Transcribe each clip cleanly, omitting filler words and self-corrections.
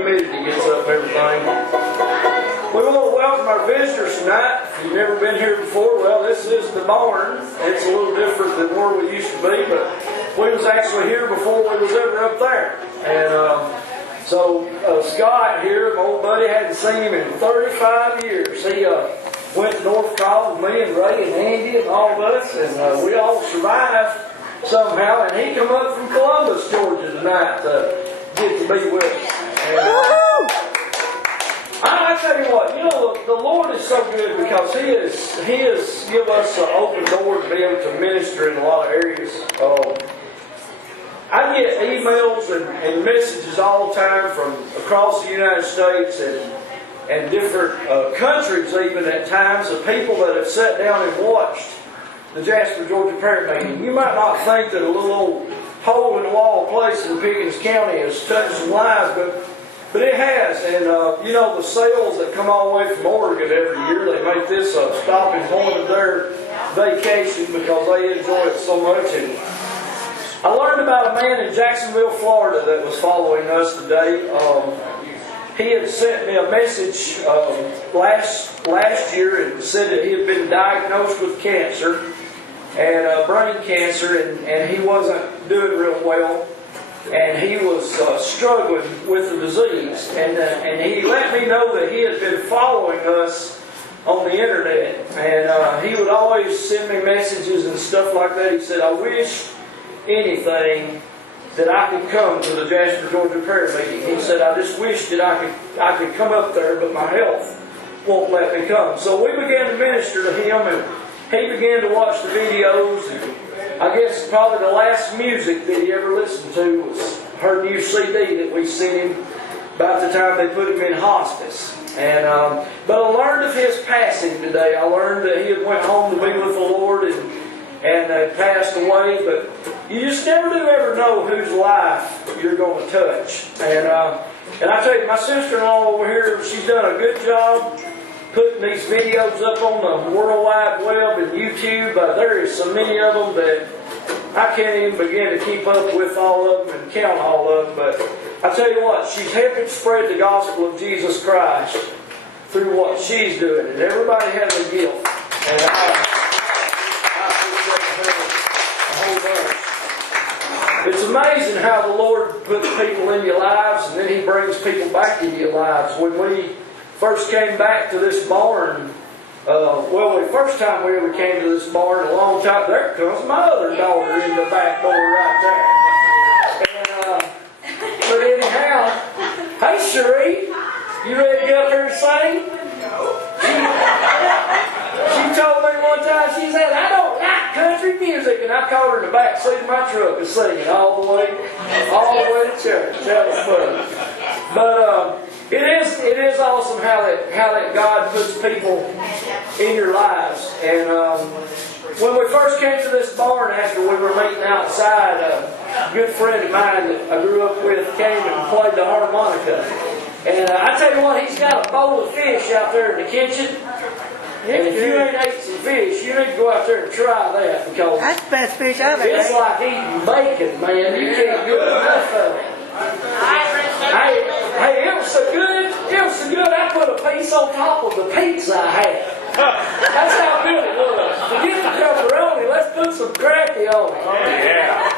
He gets up everything. We want to welcome our visitors tonight. If you've never been here before, well, this is the barn. It's a little different than where we used to be, but we was actually here before we was ever up there. And so Scott here, my old buddy, hadn't seen him in 35 years. He went to North Carolina with me and Ray and Andy and all of us, and we all survived somehow. And he come up from Columbus, Georgia tonight to get to be with us. And, I tell you what, the Lord is so good because He has given us an open door to be able to minister in a lot of areas. I get emails and messages all the time from across the United States and different countries even at times of people that have sat down and watched the Jasper, Georgia prayer meeting. You might not think that a little old hole in the wall place in Pickens County has touched some lives, but it has. And the sales that come all the way from Oregon every year, they make this a stopping point of their vacation because they enjoy it so much. And I learned about a man in Jacksonville, Florida that was following us today. He had sent me a message last year and said that he had been diagnosed with cancer, and brain cancer, and he wasn't doing real well, and he was struggling with the disease. And he let me know that he had been following us on the internet, and he would always send me messages and stuff like that. He said, "I wish anything that I could come to the Jasper, Georgia prayer meeting." He said, "I just wish that I could come up there, but my health won't let me come." So we began to minister to him, and he began to watch the videos. And I guess probably the last music that he ever listened to was her new CD that we sent him about the time they put him in hospice. And but I learned of his passing today. I learned that he had went home to be with the Lord and passed away. But you just never do ever know whose life you're going to touch. And I tell you, my sister-in-law over here, she's done a good job putting these videos up on the World Wide Web and YouTube. There is so many of them that I can't even begin to keep up with all of them and count all of them. But I tell you what, she's helping spread the gospel of Jesus Christ through what she's doing. And everybody has a gift. And I It's amazing how the Lord puts people in your lives, and then He brings people back into your lives. When we first came back to this barn, the first time we ever came to this barn, a long time, there comes my other daughter in the back door right there. But anyhow, hey Cherie, you ready to get up here and sing? She told me one time, she said, "I don't like country music," and I called her in the back seat of my truck and singing all the way to church. That was fun. But it is awesome how that God puts people in your lives. And when we first came to this barn after we were meeting outside, a good friend of mine that I grew up with came and played the harmonica. And I tell you what, he's got a bowl of fish out there in the kitchen. And if you ain't ate some fish, you need to go out there and try that, because that's the best fish I've ever ate. It's like eating bacon, man. You can't get enough of it. Hey, it was so good. It was so good. I put a piece on top of the pizza I had. That's how good it was. Forget the pepperoni. Let's put some cracky on it. Yeah.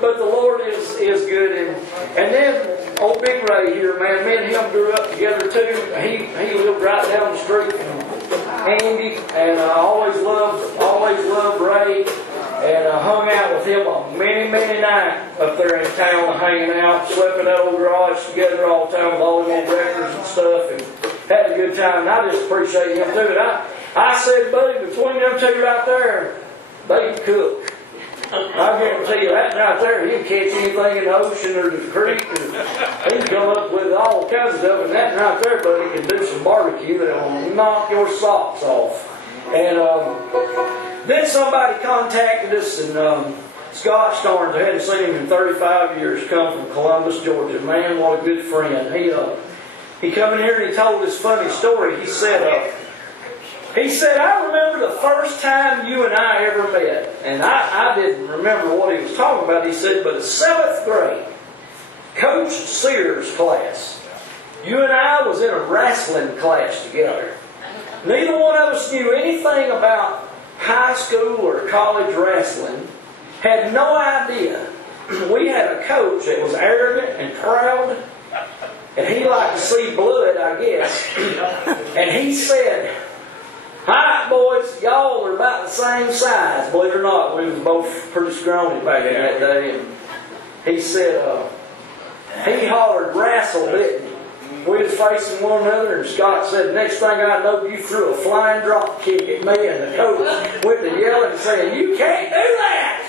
But the Lord is good. And then old Big Ray here, man, me and him grew up together too. He lived right down the street from Andy, and I always loved Ray, and I hung out with him on many nights up there in town, hanging out, slept in that old garage together all the time with all them old records and stuff, and had a good time. And I just appreciate him doing it. I said, buddy, between them two right there, they can cook. I guarantee you that right there, he'll catch anything in the ocean or the creek, and he's come up with all kinds of stuff. And that right there, buddy, can do some barbecue that'll knock your socks off. And then somebody contacted us, and Scott Starnes, I hadn't seen him in 35 years, come from Columbus, Georgia. Man, what a good friend. He come in here and he told this funny story. He said, "I remember the first time you and I ever met." And I didn't remember what he was talking about. He said, "But in 7th grade, Coach Sears' class. You and I was in a wrestling class together. Neither one of us knew anything about high school or college wrestling. Had no idea. We had a coach that was arrogant and proud, and he liked to see blood, I guess. And he said, "Alright, boys, y'all are about the same size." Believe it or not, we was both pretty scrawny back in that day. And he said, he hollered wrestle, didn't he? We was facing one another, and Scott said, "Next thing I know, you threw a flying drop kick at me," and the coach went to yelling and saying, "You can't do that!"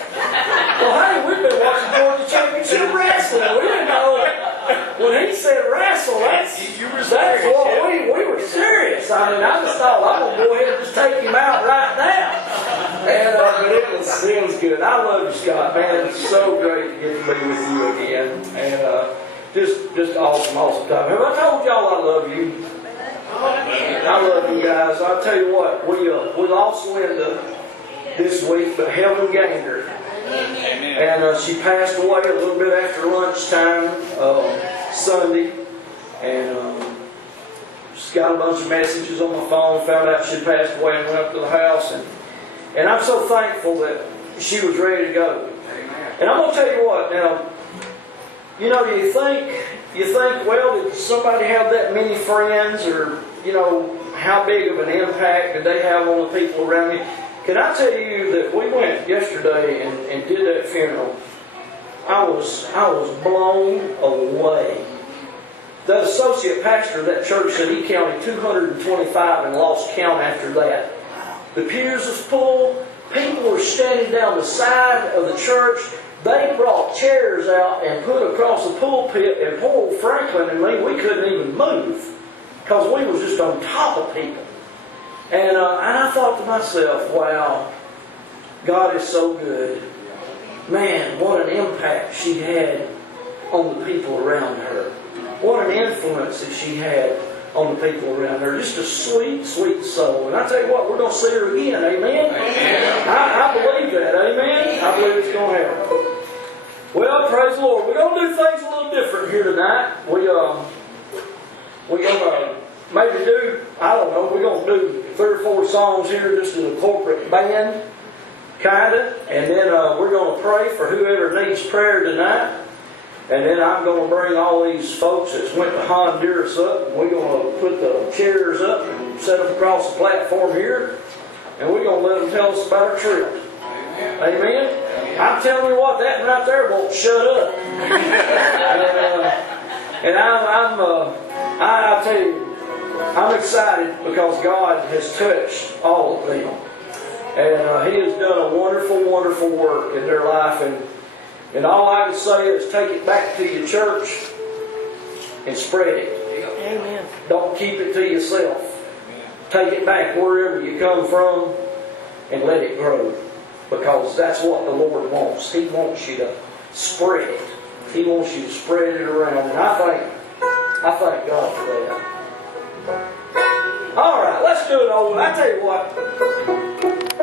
Well, hey, we've been watching Georgia Championship Wrestling. We didn't know that. When he said wrestle, that's what we were serious. I mean, I just thought, I'm going to go ahead and just take him out right now. And but it was good. I love you, Scott, man. It's so great to get to be with you again. And just awesome time. Have I told y'all I love you? I love you guys. I'll tell you what, we lost Linda this week, but Helen Gander. And she passed away a little bit after lunchtime Sunday. And just got a bunch of messages on my phone, found out she'd passed away, and went up to the house. And I'm so thankful that she was ready to go. And I'm going to tell you what, now, you know, you think, well, did somebody have that many friends, or, you know, how big of an impact did they have on the people around you? Can I tell you that we went yesterday and did that funeral? I was blown away. The associate pastor of that church said he counted 225 and lost count after that. The pews was full. People were standing down the side of the church. They brought chairs out and put across the pulpit, and poor old Franklin and me, we couldn't even move because we was just on top of people. And I thought to myself, wow, God is so good. Man, what an impact she had on the people around her. What an influence that she had on the people around her. Just a sweet, sweet soul. And I tell you what, we're going to see her again. Amen? I believe that. Amen? I believe it's going to happen. Well, praise the Lord. We're going to do things a little different here tonight. We're going to maybe do, I don't know, we're going to do 3 or 4 songs here, just as a corporate band, kind of. And then we're going to pray for whoever needs prayer tonight. And then I'm going to bring all these folks that went to Honduras up, and we're going to put the chairs up and set them across the platform here. And we're going to let them tell us about our trip. Amen? I'm telling you what, that right there won't shut up. And I tell you, I'm excited because God has touched all of them. And He has done a wonderful, wonderful work in their life. And all I can say is take it back to your church and spread it. Amen. Don't keep it to yourself. Take it back wherever you come from and let it grow. Because that's what the Lord wants. He wants you to spread it. He wants you to spread it around. And I thank God for that. All right, let's do it over. I tell you what.